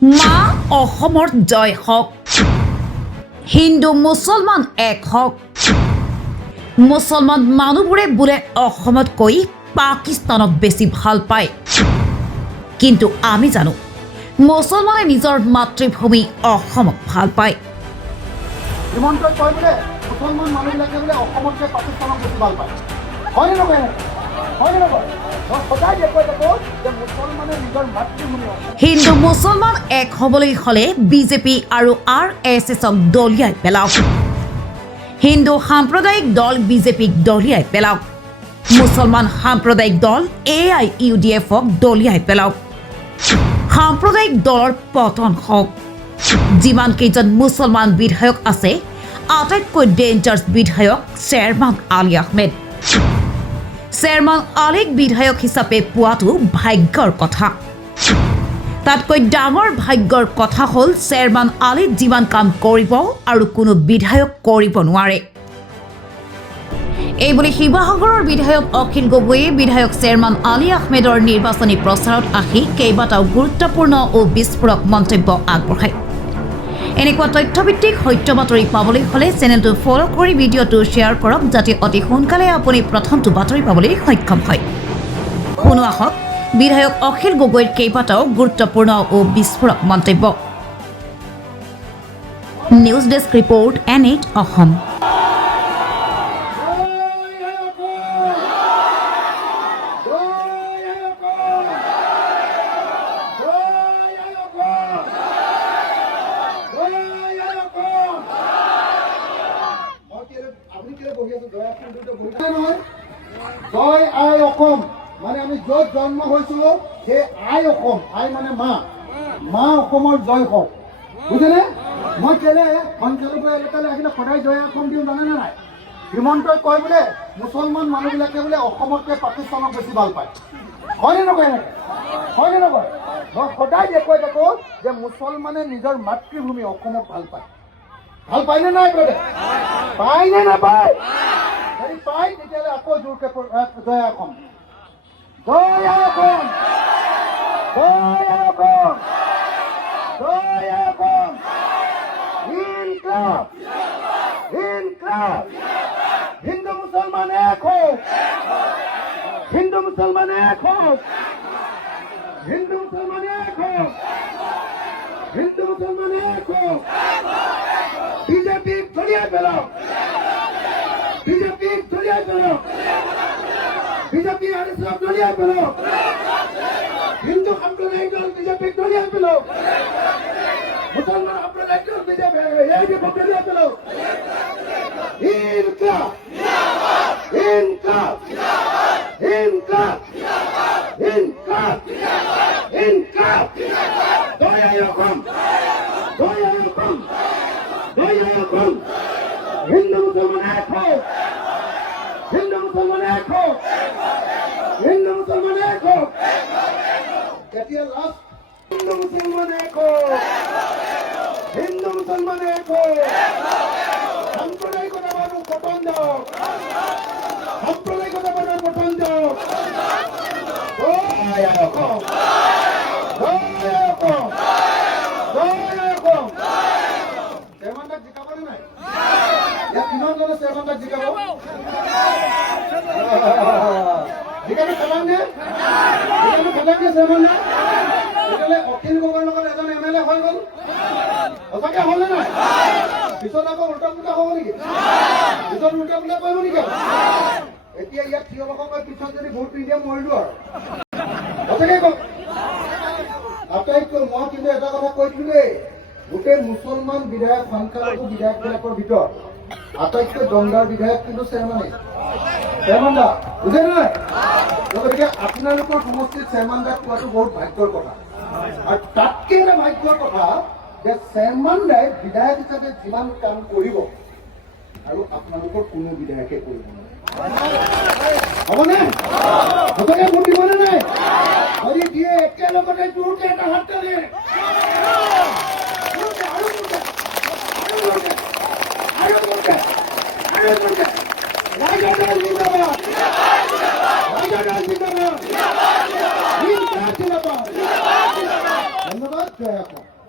মা অসমৰ জয় হওক, হিন্দু মুছলমান এক হওক। মুছলমান মানুহবোৰে বোলে অসমতকৈ পাকিস্তানক বেছি ভাল পায়, কিন্তু আমি জানো মুছলমানে নিজৰ মাতৃভূমি অসমক ভাল পায়। হিমন্তই কয় বোলে মুছলমান মানুহবিলাকে বোলে অসমতকৈ পাকিস্তানক বেছি ভাল পায়। হয়নে নকয়? হয়নে নকয়? সদায় দেখুৱাই থাকোঁ যে মুছলমানে নিজৰ মাতৃভূমি হিন্দু মুছলমান এক হ'বলৈ হ'লে বিজেপি আৰু RSSক দলিয়াই পেলাওক। হিন্দু সাম্প্ৰদায়িক দল বিজেপিক দলিয়াই পেলাওক। মুছলমান সাম্প্ৰদায়িক দল AIUDFক দলিয়াই পেলাওক। সাম্প্ৰদায়িক দলৰ পতন হওক। যিমান কেইজন মুছলমান বিধায়ক আছে, আটাইতকৈ ডেঞ্জাৰ্ছ বিধায়ক শ্বেৰমান আলী আহমেদ। শ্বেৰমান আলীক বিধায়ক হিচাপে পোৱাটো ভাগ্যৰ কথা। তাতকৈ ডাঙৰ ভাগ্যৰ কথা হ'ল শ্বেৰমান আলীত যিমান কাম কৰিব আৰু কোনো বিধায়ক কৰিব নোৱাৰে। এইবুলি শিৱসাগৰৰ বিধায়ক অখিল গগৈয়ে বিধায়ক শ্বেৰমান আলী আহমেদৰ নিৰ্বাচনী প্ৰচাৰত আহি কেইবাটাও গুৰুত্বপূৰ্ণ ও বিস্ফোৰক মন্তব্য আগবঢ়ায়। এনেকুৱা তথ্যভিত্তিক সত্য বাতৰি পাবলৈ হ'লে চেনেলটো ফ'ল' কৰি ভিডিঅ'টো শ্বেয়াৰ কৰক, যাতে অতি সোনকালে আপুনি প্ৰথমটো বাতৰি পাবলৈ সক্ষম হয়। শুনো আহক বিধায়ক অখিল গগৈৰ কেইবাটাও গুৰুত্বপূৰ্ণ ও বিস্ফোৰক মন্তব্য। News desk report N8 Assam. জয় আই অসম মানে আমি য'ত জন্ম হৈছিলোঁ সেই আই অসম, আই মানে মা, মা অসমৰ জয় হওক। বুজিলে? মই কেলে সঞ্চালকৰ এলেকালৈ আহিলে সদায় জয় অসম দিওঁ জানেনে নাই? হিমন্তই কয় বোলে মুছলমান মানুহবিলাকে বোলে অসমতকৈ পাকিস্তানক বেছি ভাল পায়। হয়নে নকয়? এনেকৈ হয়নে নকয়? মই সদায় দেখুৱাই থাকোঁ যে মুছলমানে নিজৰ মাতৃভূমি অসমক ভাল পায়। ভাল পায়নে নাই? পায়নে নাপায়? যদি পায় তেতিয়াহ'লে আকৌ জোৰকে জয় অসম, জয় অসম, জয় অসম, জয় অসম, ইনকলাব, ইনকলাব। হিন্দু মুছলমান এক হোক, হিন্দু মুছলমান এক হোক, হিন্দু মুছলমান এক হোক, হিন্দু মুছলমান এক হোক। বিজেপি দলিয়াই পেলাওক, বিজেপি দলিয়াই পেলাওক, বিজেপি RSSক দলিয়াই পেলাওক, হিন্দু সাম্প্ৰদায়িক দল বিজেপিক দলিয়াই পেলাওক, মুছলমান সাম্প্ৰদায়িক দল বিজেপি AIUDFক দলিয়াই পেলাওক। ইনকলাব, ইনকলাব, ইনকলাব, ইনকলাব, ইনকলাব। জয় অসম, জয় অসম, জয় অসম। হিন্দু মুছলমান এক হোক, হিন্দু মুছলমান এক হোক, হিন্দু মুছলমান এক হোক। এতিয়া লাষ্ট হিন্দু মুছলমান এক হোক, হিন্দু মুছলমান এক হোক। সাম্প্ৰদায়িকতাবাদক পতন দিয়ক, সাম্প্ৰদায়িকতাবাদক পতন দিয়ক। জয় অসম, জয় অসম, জয় অসম। শ্বেৰমানদাক জিকাবনে নাই? ইয়াত কিমানজনে শ্বেৰমানদাক জিকাব? জিকাটো খেলাংনে? জিকাটো খেলাংনে শ্বেৰমানদাক? তেতিয়াহ'লে অখিল গগৈৰ লগত এজন MLA হৈ গ'ল। সঁচাকে হ'লনে নাই? পিছত আকৌ উল্টা পুল্টা হ'ব নেকি? পিছত উল্টা পুল্টা কৰিব নেকি? এতিয়া ইয়াত থিয় লোকৰ পিছত যদি ভোট নিদিয়ে মৰিলো আৰু। সঁচাকে কওক। আটাইতকৈ মই কিন্তু এটা কথা কৈছিলো দেই, গোটেই মুছলমান বিধায়ক সংখ্যালঘু বিধায়কবিলাকৰ ভিতৰত আটাইতকৈ দংগাৰ বিধায়ক কিন্তু শ্বেৰমানে। শ্বেৰমান দা বুজে নহয়? গতিকে আপোনালোকৰ সমষ্টিত শ্বেৰমান দাক পোৱাটো বহুত ভাগ্যৰ কথা। আৰু তাতকৈ এটা ভাগ্যৰ কথা যে শ্বেৰমান দাই বিধায়ক হিচাপে যিমান কাম কৰিব আৰু আপোনালোকৰ কোনো বিধায়কে কৰিব নোৱাৰে। হ'বনে? সঁচাকে ভোট দিবনে নাই? যদি দিয়ে একেলগতে জোৰকে এটা হাত তালে। ধন্যবাদ। জয় অসম।